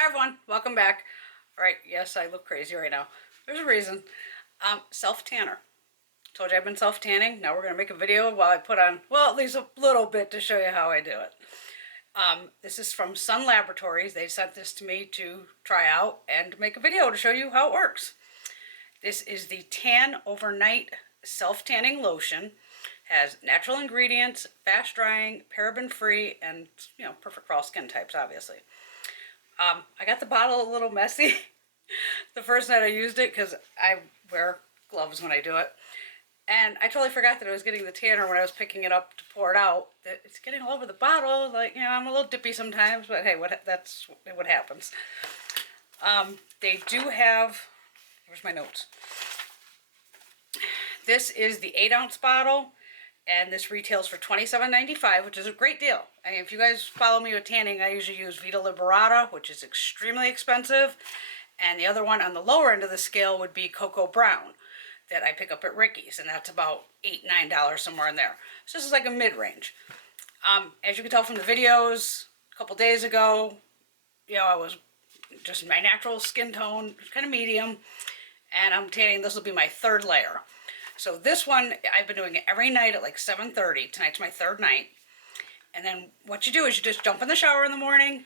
Hi everyone, welcome back. All right, yes, I look crazy right now. There's a reason. Self-tanner. Told you I've been self-tanning. Now we're going to make a video while I put on, well, at least a little bit to show you how I do it. This is from Sun Laboratories. They sent this to me to try out and make a video to show you how it works. This is the Tan Overnight Self-Tanning Lotion. Has natural ingredients, fast drying, paraben free, and perfect for all skin types, obviously. I got the bottle a little messy the first night I used it because I wear gloves when I do it. And I totally forgot that I was getting the tanner when I was picking it up to pour it out. That it's getting all over the bottle. Like, I'm a little dippy sometimes, but hey, that's what happens. They do have, where's my notes? This is the 8-ounce bottle. And this retails for $27.95, which is a great deal. I mean, if you guys follow me with tanning, I usually use Vita Liberata, which is extremely expensive. And the other one on the lower end of the scale would be Cocoa Brown that I pick up at Ricky's, and that's about $8, $9, somewhere in there. So this is like a mid-range. As you can tell from the videos, a couple days ago, I was just my natural skin tone, kind of medium, and I'm tanning. This will be my third layer. So this one, I've been doing it every night at like 7:30. Tonight's my third night. And then what you do is you just jump in the shower in the morning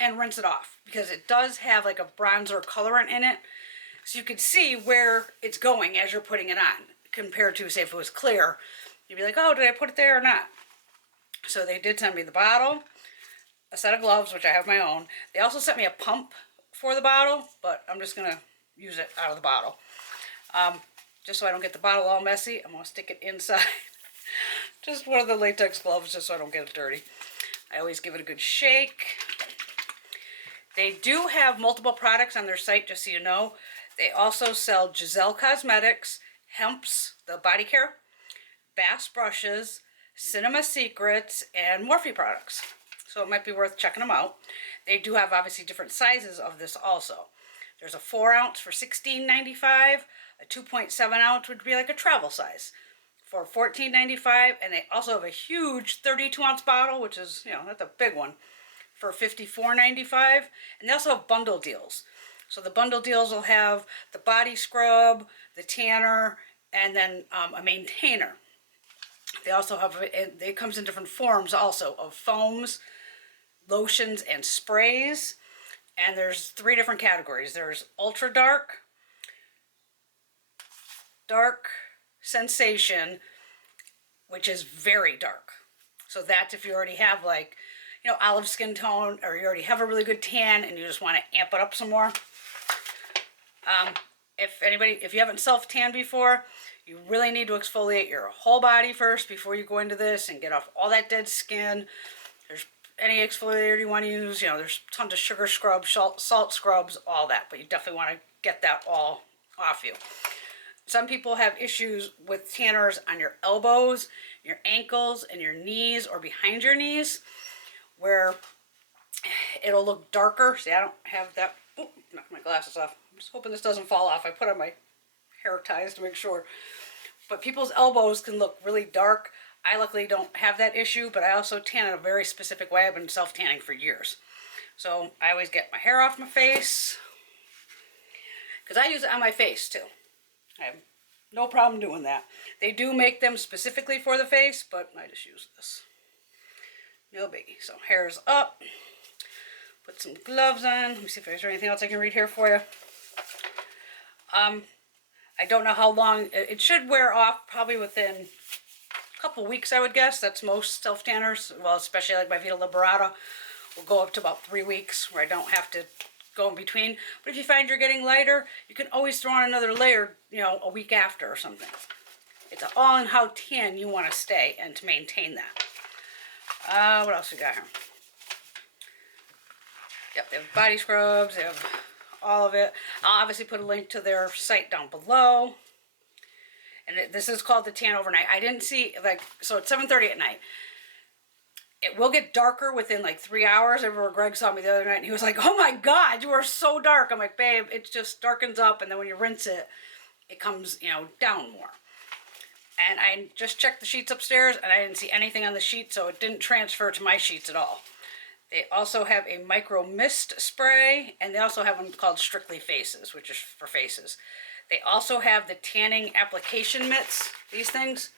and rinse it off. Because it does have like a bronzer colorant in it. So you can see where it's going as you're putting it on. Compared to, say, if it was clear, you'd be like, oh, did I put it there or not? So they did send me the bottle, a set of gloves, which I have my own. They also sent me a pump for the bottle, but I'm just going to use it out of the bottle. Just so I don't get the bottle all messy, I'm going to stick it inside. Just one of the latex gloves just so I don't get it dirty. I always give it a good shake. They do have multiple products on their site, just so you know. They also sell Giselle Cosmetics, Hemp's, the body care, Bass brushes, Cinema Secrets, and Morphe products. So it might be worth checking them out. They do have obviously different sizes of this also. There's a 4-ounce for $16.95. A 2.7-ounce would be like a travel size for $14.95. And they also have a huge 32-ounce bottle, which is, that's a big one, for $54.95. And they also have bundle deals. So the bundle deals will have the body scrub, the tanner, and then a maintainer. They also have, it comes in different forms also of foams, lotions, and sprays. And there's 3 different categories. There's ultra dark, dark sensation, which is very dark. So that's if you already have like, olive skin tone, or you already have a really good tan and you just want to amp it up some more. If you haven't self-tanned before, you really need to exfoliate your whole body first before you go into this and get off all that dead skin. There's any exfoliator you want to use, there's tons of sugar scrubs, salt scrubs, all that, but you definitely want to get that all off you. Some people have issues with tanners on your elbows, your ankles, and your knees, or behind your knees, where it'll look darker. See, I don't have that. Oh, knocked my glasses off. I'm just hoping this doesn't fall off. I put on my hair ties to make sure. But people's elbows can look really dark. I luckily don't have that issue, but I also tan in a very specific way. I've been self-tanning for years. So I always get my hair off my face, because I use it on my face too. I have no problem doing that. They do make them specifically for the face, but I just use this. No biggie. So hair's up. Put some gloves on. Let me see if there's anything else I can read here for you. I don't know how long. It should wear off probably within a couple weeks, I would guess. That's most self-tanners. Well, especially like my Vita Liberata will go up to about 3 weeks, where I don't have to go in between. But if you find you're getting lighter, you can always throw on another layer, a week after or something. It's all in how tan you want to stay and to maintain that. What else we got here? Yep, they have body scrubs, they have all of it. I'll obviously put a link to their site down below. And this is called the Tan Overnight. I didn't see, so it's 7:30 at night. It will get darker within like 3 hours. I remember Greg saw me the other night and he was like, oh my God, you are so dark. I'm like, babe, it just darkens up, and then when you rinse it, it comes, down more. And I just checked the sheets upstairs and I didn't see anything on the sheet, so it didn't transfer to my sheets at all. They also have a micro mist spray, and they also have one called Strictly Faces, which is for faces. They also have the tanning application mitts, these things.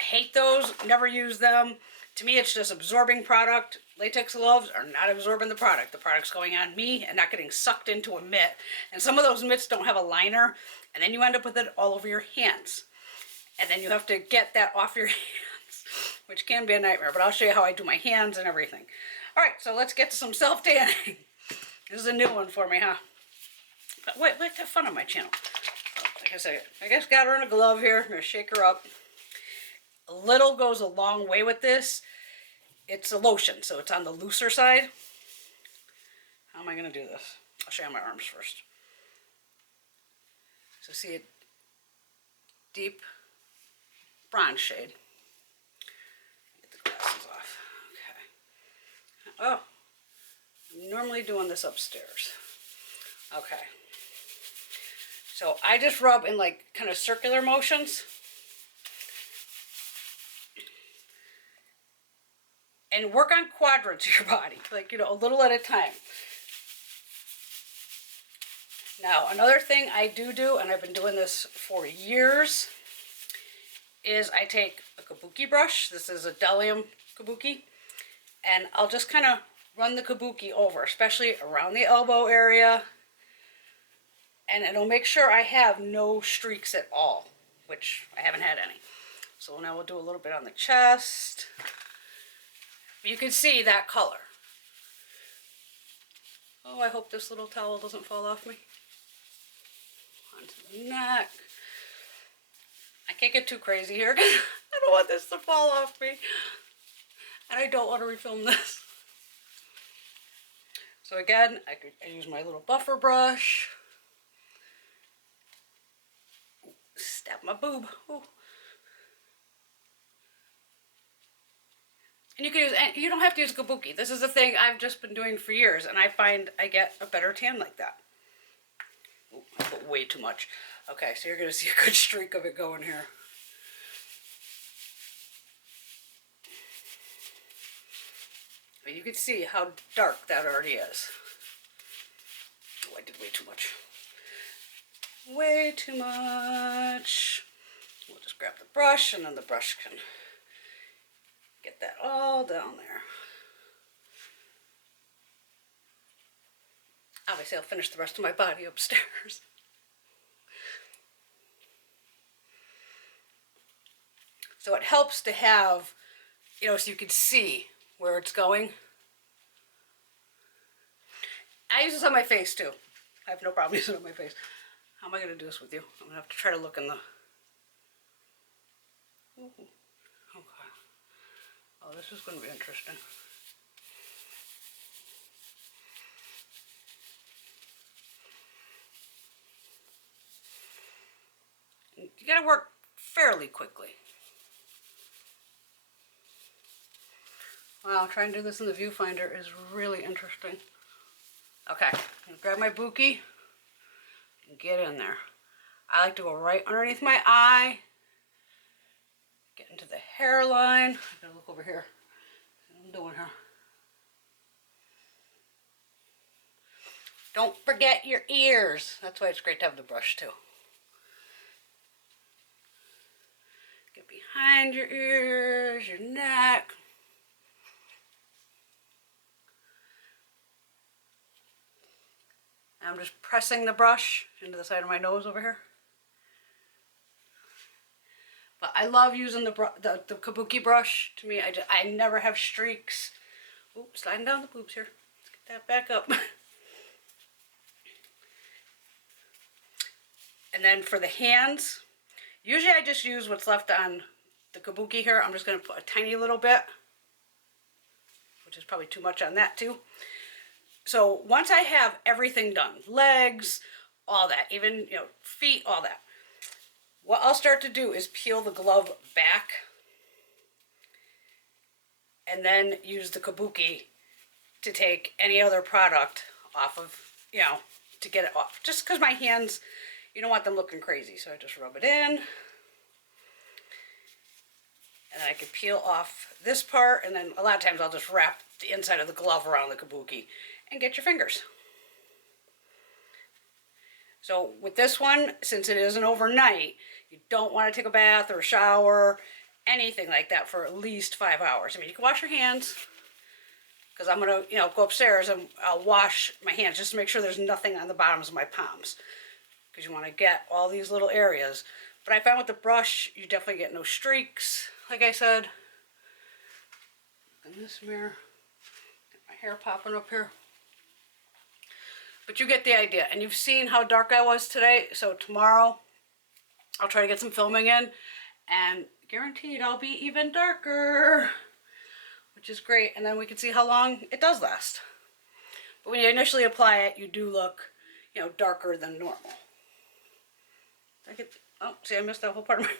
Hate those, never use them. To me, it's just absorbing product. Latex gloves are not absorbing the product. The product's going on me and not getting sucked into a mitt. And some of those mitts don't have a liner, and then you end up with it all over your hands. And then you have to get that off your hands, which can be a nightmare, but I'll show you how I do my hands and everything. All right, so let's get to some self-tanning. This is a new one for me, huh? But wait, have fun on my channel. Like I said, I guess got her in a glove here. I'm gonna shake her up. A little goes a long way with this. It's a lotion, so it's on the looser side. How am I gonna do this? I'll show you my arms first. So see it, deep bronze shade. Get the glasses off. Okay. Oh, I'm normally doing this upstairs. Okay. So I just rub in like kind of circular motions. And work on quadrants of your body, like, you know, a little at a time. Now, another thing I do, and I've been doing this for years, is I take a kabuki brush. This is a Bdellium kabuki. And I'll just kind of run the kabuki over, especially around the elbow area. And it'll make sure I have no streaks at all, which I haven't had any. So now we'll do a little bit on the chest. You can see that color. Oh, I hope this little towel doesn't fall off me. Onto the neck. I can't get too crazy here because I don't want this to fall off me. And I don't want to refilm this. So again, I use my little buffer brush. Stab my boob. Ooh. And you can use, you don't have to use kabuki. This is a thing I've just been doing for years, and I find I get a better tan like that. Ooh, I put way too much. Okay, so you're going to see a good streak of it going here. But you can see how dark that already is. Oh, I did way too much. Way too much. We'll just grab the brush, and then the brush can get that all down there. Obviously, I'll finish the rest of my body upstairs. So it helps to have, you know, so you can see where it's going. I use this on my face too. I have no problem using it on my face. How am I going to do this with you? I'm going to have to try to look in the... Ooh. Okay. Oh, this is going to be interesting. You got to work fairly quickly. Wow, trying to do this in the viewfinder is really interesting. Okay, I'm going to grab my buki and get in there. I like to go right underneath my eye, get into the hairline. I'm going to look over here. What I'm doing here. Don't forget your ears. That's why it's great to have the brush too. Get behind your ears, your neck. I'm just pressing the brush into the side of my nose over here. But I love using the kabuki brush. To me, I never have streaks. Oops, sliding down the boobs here. Let's get that back up. And then for the hands, usually I just use what's left on the kabuki here. I'm just going to put a tiny little bit, which is probably too much on that too. So once I have everything done, legs, all that, even, you know, feet, all that, what I'll start to do is peel the glove back and then use the kabuki to take any other product off of, you know, to get it off. Just because my hands, you don't want them looking crazy, so I just rub it in. And then I can peel off this part, and then a lot of times I'll just wrap the inside of the glove around the kabuki and get your fingers. So with this one, since it isn't overnight, you don't want to take a bath or a shower, anything like that for at least 5 hours. I mean, you can wash your hands, because I'm going to, go upstairs and I'll wash my hands just to make sure there's nothing on the bottoms of my palms, because you want to get all these little areas. But I found with the brush, you definitely get no streaks, like I said. In this mirror, get my hair popping up here. But you get the idea, and you've seen how dark I was today, so tomorrow I'll try to get some filming in, and guaranteed I'll be even darker, which is great, and then we can see how long it does last. But when you initially apply it, you do look, darker than normal. Oh, see, I missed that whole part of my...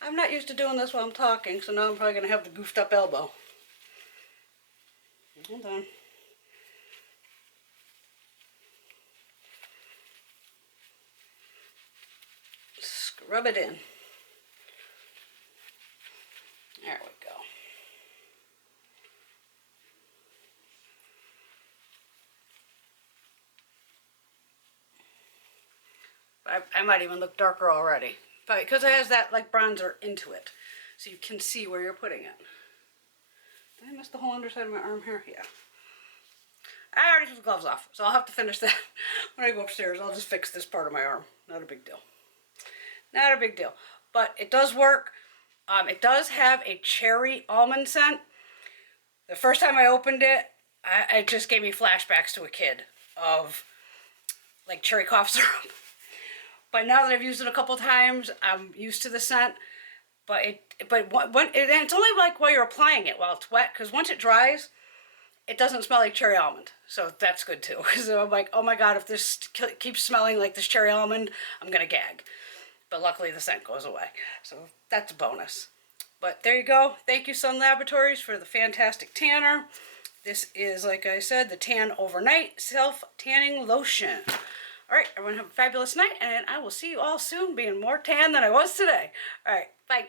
I'm not used to doing this while I'm talking, so now I'm probably going to have the goofed up elbow. Hold on. Rub it in. There we go. I might even look darker already, because it has that like bronzer into it, so you can see where you're putting it. Did I miss the whole underside of my arm here? Yeah. I already took the gloves off, so I'll have to finish that when I go upstairs. I'll just fix this part of my arm. Not a big deal. Not a big deal. But it does work. It does have a cherry almond scent. The first time I opened it, it just gave me flashbacks to a kid of like cherry cough syrup. But now that I've used it a couple times, I'm used to the scent. But it's only like while you're applying it while it's wet, because once it dries, it doesn't smell like cherry almond. So that's good too. Because I'm like, oh my god, if this keeps smelling like this cherry almond, I'm gonna gag. But luckily the scent goes away. So that's a bonus. But there you go. Thank you, Sun Laboratories, for the fantastic tanner. This is, like I said, the Tan Overnight Self-Tanning Lotion. Alright, everyone have a fabulous night, and I will see you all soon being more tan than I was today. Alright, bye.